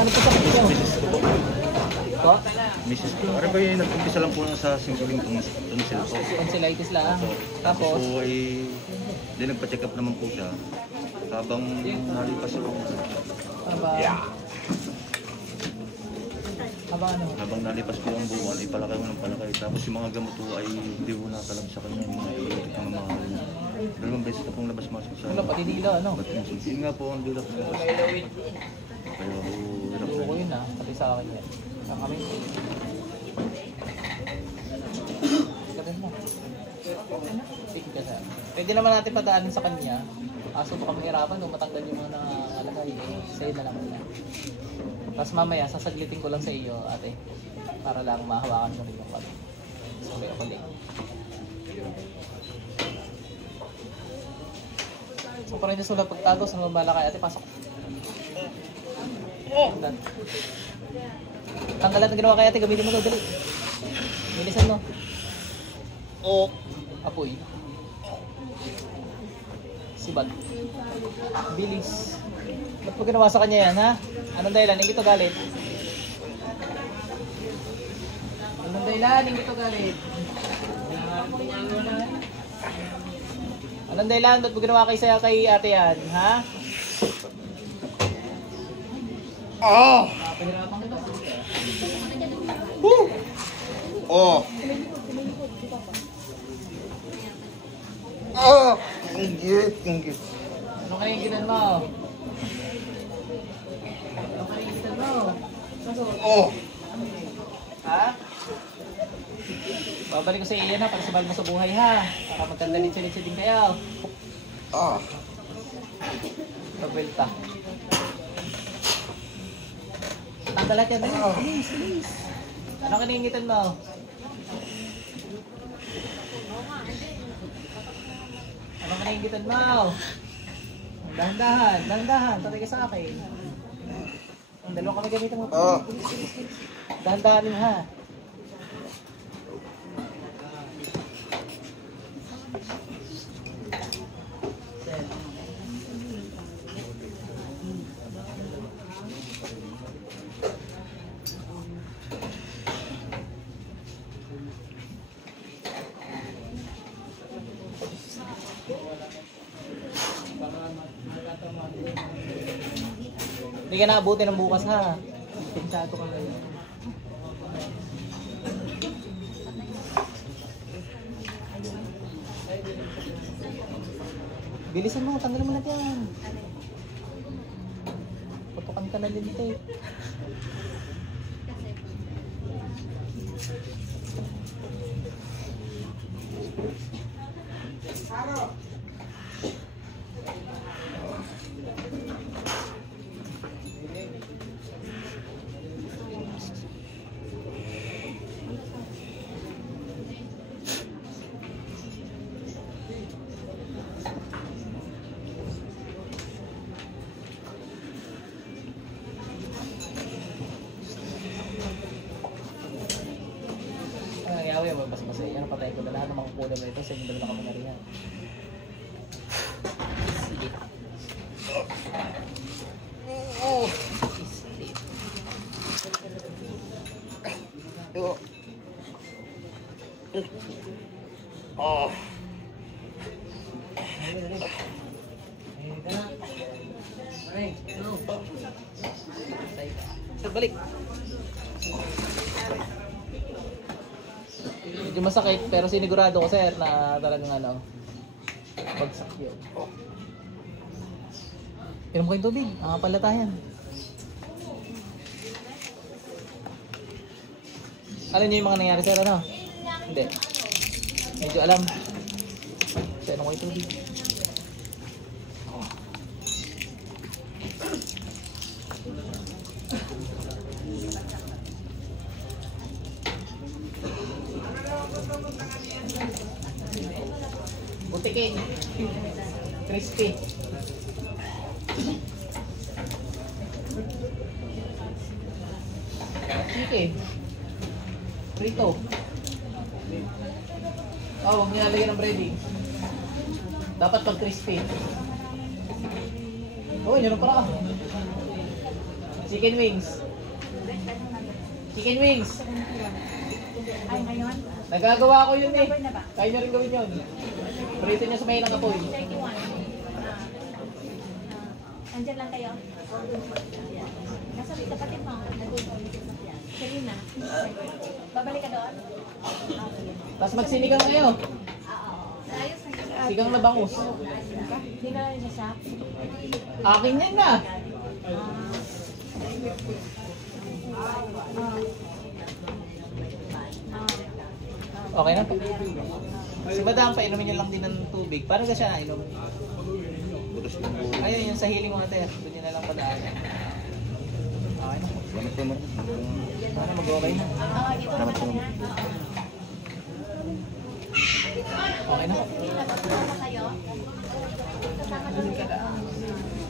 Ano po sa kanya? Mrs. ko po. Po? Mrs. ko. Ano ba yung nag-umpisa lang po sa simpleng tonsil po. Tonsillitis lang. Opo. Tapos? So ay, di nagpa-check up naman po siya. Habang nalipas po. Ano ba? Habang nalipas po ang buwan, ay palakay mo ng palakay. Tapos yung mga gamot po ay hindi po nakalab sa kanya. Yung mga mahal. Dalawang beses na pong labas-masok sa... Wala, pati dila, ano? Yun nga po ang dila po. Kaya po, hirap Gusto ko na. yun, pati sa akin yan. Sa kami. Ganun mo. Sige ka sir. Pwede naman natin padaanin sa kanya. Kaso baka mahirapan kung matanggal yung mga nakalagay. Sa'yo na lang muna. Tapos mamaya, sasaglitin ko lang sa iyo, ate. Para lang mahawakan mo rin yung pag. Sorry ako lang. So parang yung sulat pagtago, sa mabala kay ate, pasok. Tanggalan na ginawa kay ate, gamitin mo ito, dali. Bilisan mo. Apoy. Sibat. Bilis. Ba't mo ginawa sa kanya yan, ha? Anong dahilan? Hindi ito galit. Anong dahilan? Hindi ito galit. Anong dahilan? Ba't mo ginawa kay ate yan, ha? Pahirapan kita. Inggit. Ano kaya yung ginan mo? Ano kaya yung ginan mo? Ha? Babalik ko sa iyo na para sabal mo sa buhay ha. Para magkanda litsi-litsi din kayo. Pabelta. Tanggalat yan din. Please. Ano kaningitan mo? Ano kaningitan mo? Dahan-dahan. Tatay ka sa akin. Ang dalawang kami gamitin mo. Dahan-dahanin ha. Hindi ka naabuti ng bukas ha. Pinsado ka ngayon. Bilisan mo, tanggalin mo natin yan. Putukan ka na din dito eh. Yawi, magbas-basa yan. Patayin ko na lahat ng mga kukulam na ito sa inyo dalawa kami na rin yan. Sige. Sir, balik. Medyo masakit pero sinigurado ko sir na talagang ano, bagsak yun. Inom ko yung tubig, palatayan. Alam niyo yung mga nangyari sir, ano? Hindi. Medyo alam. So, inom ko yung tubig. Butikin. Crispy. Chicken. Prito. Huwag nilalagyan ng breading. Dapat pag crispy. Yun ang para. Chicken wings. Chicken wings. Ay, ngayon? Nagagawa ko yun eh. Number na ba? Kaya nyo rin gawin yun. Prito niya sa may ilang apoy. 31. Andyan lang kayo? Nasa kapatid mo. Serena. Babalik ka doon? Tapos magsinigang kayo. Ayos na. Sigang na bangus. Hindi na lang niya siya. Akin yan na. Okay na po. Si Madam, painumin niyo lang din ng tubig. Paano ka siya nainom? Butas yung buwan. Ayun, yung sa healing water. Doon niyo na lang padaan. Okay na po. Salamat po, Mar. Paano mag-okay na? Ito Salamat po. Okay na po. Kasama kayo? Kasama kayo?